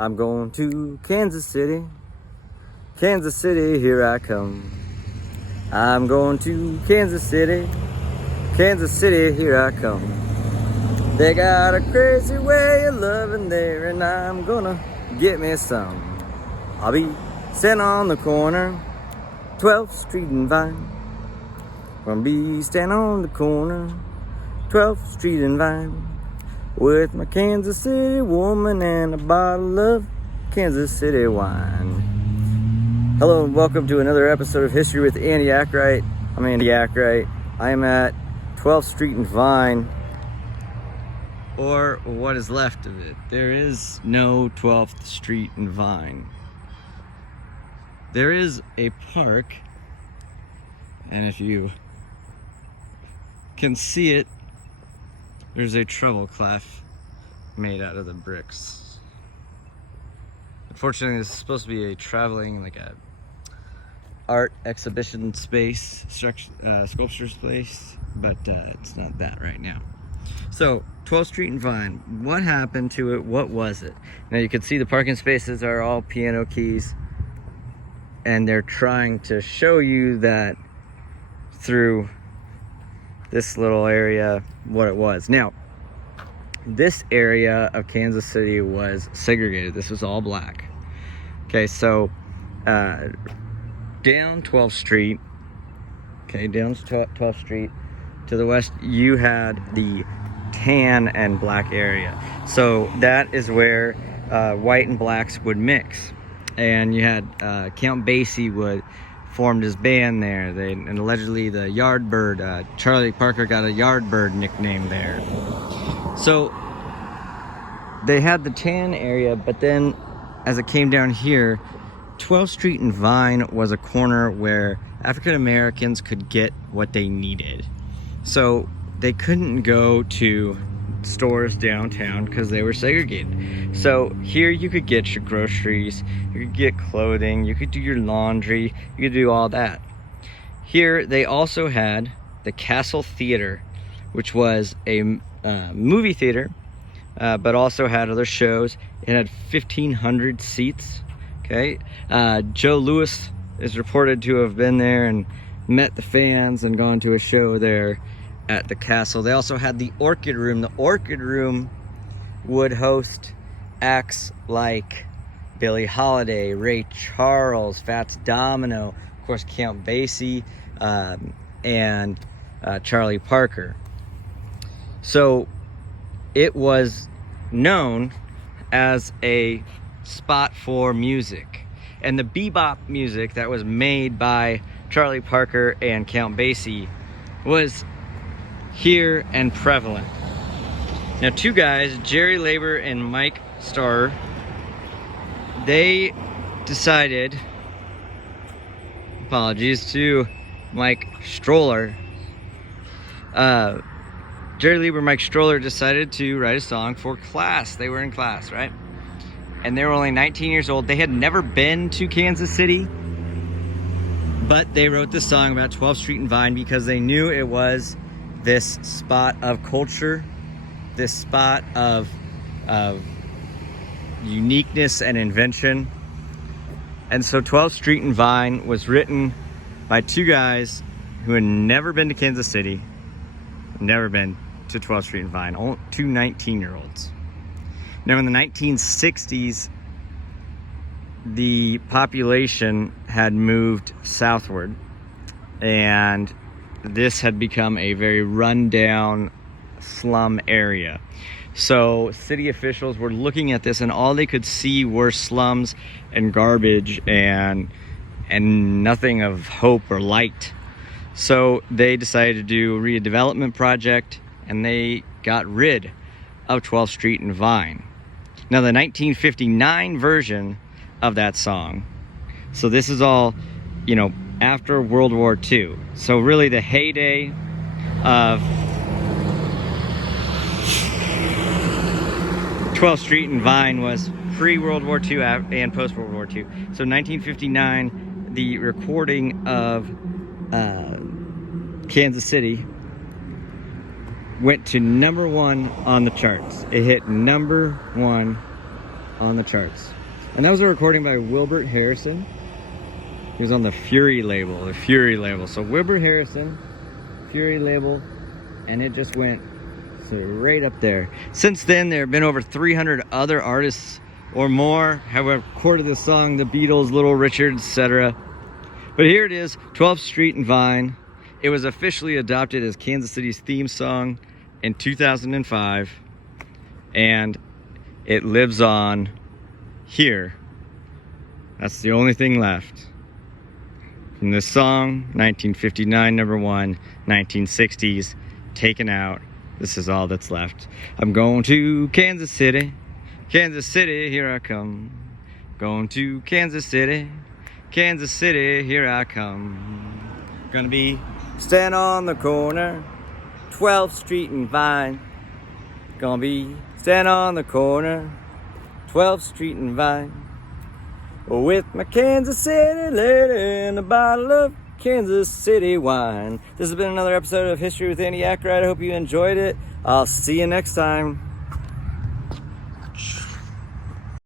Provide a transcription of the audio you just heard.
I'm going to Kansas City. Kansas City, here I come. I'm going to Kansas City. Kansas City, here I come. They got a crazy way of loving there, and I'm gonna get me some. I'll be standing on the corner, 12th Street and Vine. Gonna be standing on the corner, 12th Street and Vine, with my Kansas City woman and a bottle of Kansas City wine. Hello and welcome to another episode of History with Andy Akright. I'm Andy Akright. I am at 12th Street and Vine, or what is left of it. There is no 12th Street and Vine. There is a park, and if you can see it, there's a treble clef made out of the bricks. Unfortunately, this is supposed to be a traveling, like a art exhibition space, sculptures place, but it's not that right now. So 12th Street and Vine, what happened to it? What was it? Now you can see the parking spaces are all piano keys, and they're trying to show you that through this little area what it was. Now, this area of Kansas City was segregated. This was all black. Okay, so down 12th Street, down 12th Street to the west, you had the tan and black area. So that is where white and blacks would mix. And you had Count Basie formed his band there. And allegedly the Yardbird, Charlie Parker got a Yardbird nickname there. So they had the tan area, but then as it came down here, 12th Street and Vine was a corner where African Americans could get what they needed. So they couldn't go to stores downtown because they were segregated. So here you could get your groceries, you could get clothing, you could do your laundry, you could do all that. Here they also had the Castle Theater, which was a movie theater, but also had other shows. It had 1,500 seats. Joe Louis is reported to have been there and met the fans and gone to a show there at the castle. They also had the Orchid Room. The Orchid Room would host acts like Billie Holiday, Ray Charles, Fats Domino, of course Count Basie, and Charlie Parker. So it was known as a spot for music, and the bebop music that was made by Charlie Parker and Count Basie was here and prevalent. Now, two guys, Jerry Labor and Mike Starr, they decided, apologies to Mike Stroller, Jerry Lieber and Mike Stroller decided to write a song for class. They were in class, right? And they were only 19 years old. They had never been to Kansas City, but they wrote this song about 12th Street and Vine because they knew it was this spot of culture, this spot of uniqueness and invention. And so 12th Street and Vine was written by two guys who had never been to Kansas City, never been to 12th Street and Vine, two 19-year-olds. Now, in the 1960s, the population had moved southward, and this had become a very rundown slum area. So city officials were looking at this, and all they could see were slums and garbage and nothing of hope or light. So they decided to do a redevelopment project, and they got rid of 12th Street and Vine. Now, the 1959 version of that song, so this is all, after World War II. So really the heyday of 12th Street and Vine was pre-World War II and post-World War II. So 1959, the recording of Kansas City went to #1 on the charts. It hit #1 on the charts. And that was a recording by Wilbert Harrison. He was on the Fury label, So Wilbert Harrison, Fury label, and it just went right up there. Since then, there have been over 300 other artists or more have recorded the song, the Beatles, Little Richard, etc. But here it is, 12th Street and Vine. It was officially adopted as Kansas City's theme song in 2005, and it lives on here. That's the only thing left. From this song, 1959, number one, 1960s, taken out. This is all that's left. I'm going to Kansas City, here I come. Going to Kansas City, here I come. Gonna be standing on the corner, 12th Street and Vine. Gonna be standing on the corner, 12th Street and Vine. With my Kansas City lady and a bottle of Kansas City wine. This has been another episode of History with Andy Akright. I hope you enjoyed it. I'll see you next time.